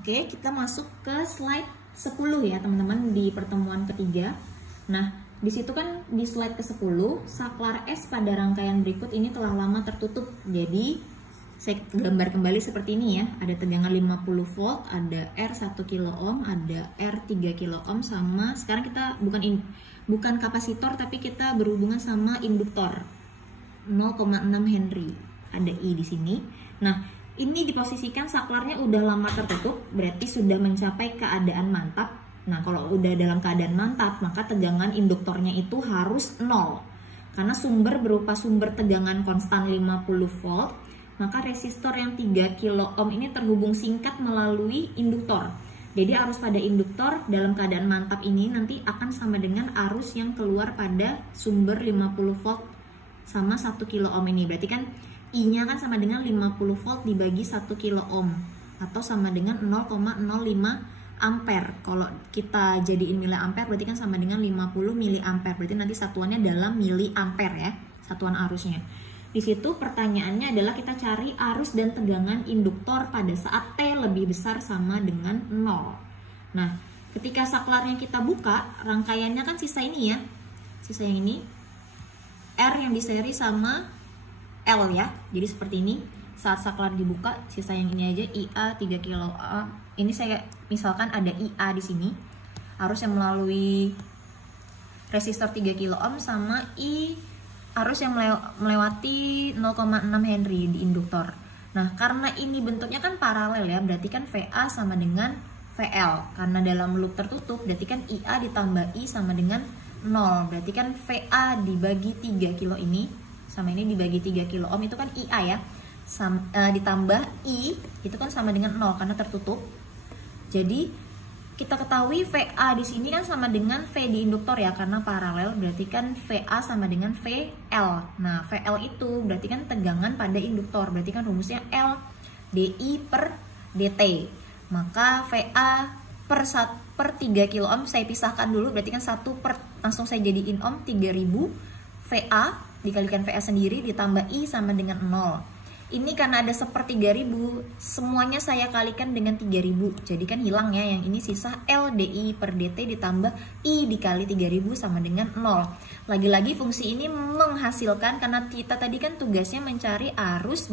Oke, kita masuk ke slide 10 ya teman-teman di pertemuan ketiga. Nah, di situ kan di slide ke-10, saklar S pada rangkaian berikut ini telah lama tertutup. Jadi, saya gambar kembali seperti ini ya. Ada tegangan 50 volt, ada R 1 kilo ohm, ada R 3 kilo ohm, sama sekarang kita bukan kapasitor tapi kita berhubungan sama induktor 0,6 Henry. Ada I di sini. Nah, ini diposisikan saklarnya udah lama tertutup, berarti sudah mencapai keadaan mantap. Nah, kalau udah dalam keadaan mantap, maka tegangan induktornya itu harus 0. Karena sumber berupa sumber tegangan konstan 50 volt, maka resistor yang 3 kilo ohm ini terhubung singkat melalui induktor. Jadi arus pada induktor dalam keadaan mantap ini nanti akan sama dengan arus yang keluar pada sumber 50 volt sama 1 kilo ohm ini. Berarti kan I-nya kan sama dengan 50 volt dibagi 1 kilo ohm atau sama dengan 0,05 ampere. Kalau kita jadiin miliampere berarti kan sama dengan 50 miliampere. Berarti nanti satuannya dalam miliampere ya, satuan arusnya. Di situ pertanyaannya adalah kita cari arus dan tegangan induktor pada saat T lebih besar sama dengan 0. Nah, ketika saklarnya kita buka, rangkaiannya kan sisa ini ya. Sisa yang ini. R yang diseri sama L ya, jadi seperti ini. Saat saklar dibuka, sisa yang ini aja, IA 3 kilo ohm. Ini saya misalkan ada IA di sini, arus yang melalui resistor 3 kilo ohm sama I arus yang melewati 0,6 Henry di induktor. Nah, karena ini bentuknya kan paralel ya, berarti kan VA sama dengan VL. Karena dalam loop tertutup, berarti kan IA ditambah I sama dengan 0. Berarti kan VA dibagi 3 kilo ini sama ini dibagi 3 kilo ohm itu kan IA ya, ditambah I itu kan sama dengan 0 karena tertutup. Jadi kita ketahui VA di sini kan sama dengan V di induktor ya, karena paralel, berarti kan VA sama dengan VL. Nah, VL itu berarti kan tegangan pada induktor, berarti kan rumusnya L DI per DT. Maka VA per 3 kilo ohm saya pisahkan dulu, berarti kan 1 per, langsung saya jadiin ohm, 3000 VA dikalikan VA sendiri ditambah I sama dengan 0. Ini karena ada 1/3000, semuanya saya kalikan dengan 3000. Jadi kan hilang ya, yang ini sisa LDI per DT ditambah I dikali 3000 sama dengan 0. Lagi-lagi fungsi ini menghasilkan karena kita tadi kan tugasnya mencari arus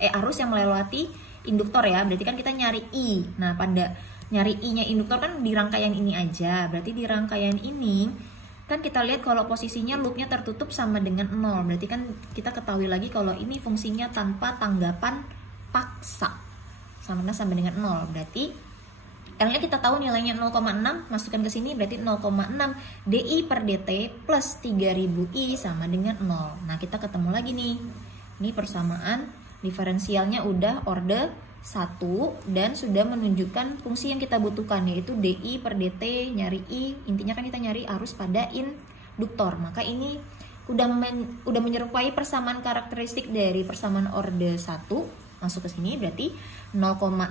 arus yang melewati induktor ya. Berarti kan kita nyari I. Nah, pada nyari I-nya induktor kan di rangkaian ini aja. Berarti di rangkaian ini kan kita lihat kalau posisinya loopnya tertutup sama dengan 0. Berarti kan kita ketahui lagi kalau ini fungsinya tanpa tanggapan paksa. Sama dengan 0. Berarti L-nya kita tahu nilainya 0,6. Masukkan ke sini berarti 0,6 DI per DT plus 3000 I sama dengan 0. Nah, kita ketemu lagi nih. Ini persamaan diferensialnya udah order 1 dan sudah menunjukkan fungsi yang kita butuhkan, yaitu DI per DT, nyari I, intinya kan kita nyari arus pada induktor. Maka ini udah menyerupai persamaan karakteristik dari persamaan order 1. Masuk ke sini berarti 0,6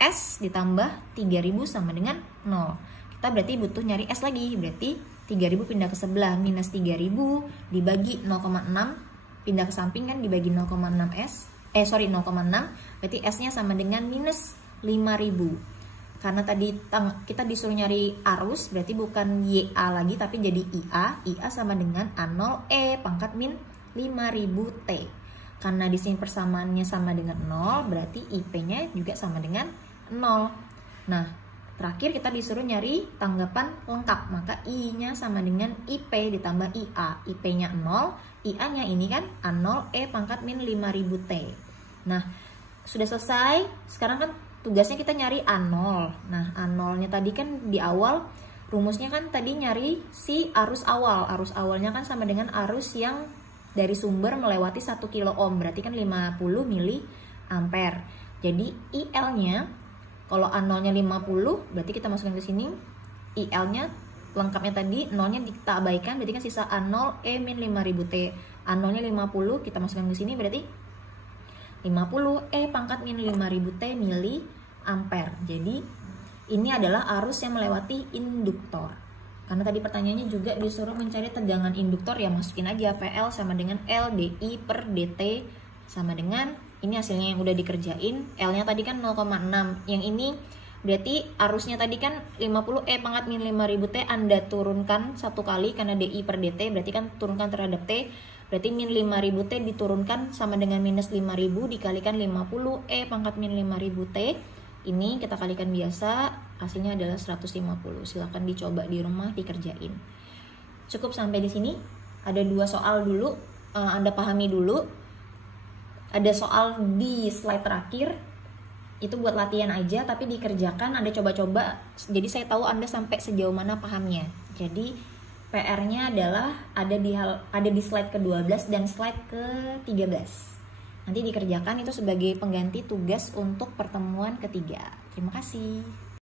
S ditambah 3000 sama dengan 0. Kita berarti butuh nyari S lagi, berarti 3000 pindah ke sebelah, minus 3000 dibagi 0,6, pindah ke samping kan dibagi 0,6 S. 0,6, berarti S-nya sama dengan minus 5000. Karena tadi kita disuruh nyari arus, berarti bukan YA lagi, tapi jadi IA. IA sama dengan A0 E pangkat min 5000 T. Karena di sini persamaannya sama dengan 0, berarti IP-nya juga sama dengan 0. Nah, terakhir kita disuruh nyari tanggapan lengkap, maka I-nya sama dengan IP ditambah IA. IP-nya 0, IA-nya ini kan A0 E pangkat min 5000 T. Nah, sudah selesai. Sekarang kan tugasnya kita nyari A0. Nah, A0-nya tadi kan di awal rumusnya kan tadi nyari si arus awal. Arus awalnya kan sama dengan arus yang dari sumber melewati 1 kilo ohm, berarti kan 50 miliampere. Jadi IL-nya kalau A0-nya 50, berarti kita masukkan ke sini. IL-nya lengkapnya tadi 0-nya kita abaikan, berarti kan sisa A0 E min 5000 T. A0-nya 50, kita masukkan ke sini berarti 50 E pangkat min 5000 T miliampere. Jadi ini adalah arus yang melewati induktor. Karena tadi pertanyaannya juga disuruh mencari tegangan induktor, ya masukin aja VL sama dengan L DI per DT sama dengan Ini hasilnya yang udah dikerjain. L-nya tadi kan 0,6. Yang ini berarti arusnya tadi kan 50E pangkat min 5000 T Anda turunkan satu kali karena DI per DT, berarti kan turunkan terhadap T, berarti min 5000 T diturunkan sama dengan minus 5000 dikalikan 50E pangkat min 5000 T. Ini kita kalikan biasa, hasilnya adalah 150. Silahkan dicoba di rumah, dikerjain. Cukup sampai di sini. Ada 2 soal dulu, Anda pahami dulu. Ada soal di slide terakhir. Itu buat latihan aja, tapi dikerjakan, Anda coba-coba. Jadi saya tahu Anda sampai sejauh mana pahamnya. Jadi PR-nya adalah ada di slide ke-12 dan slide ke-13. Nanti dikerjakan, itu sebagai pengganti tugas untuk pertemuan ketiga. Terima kasih.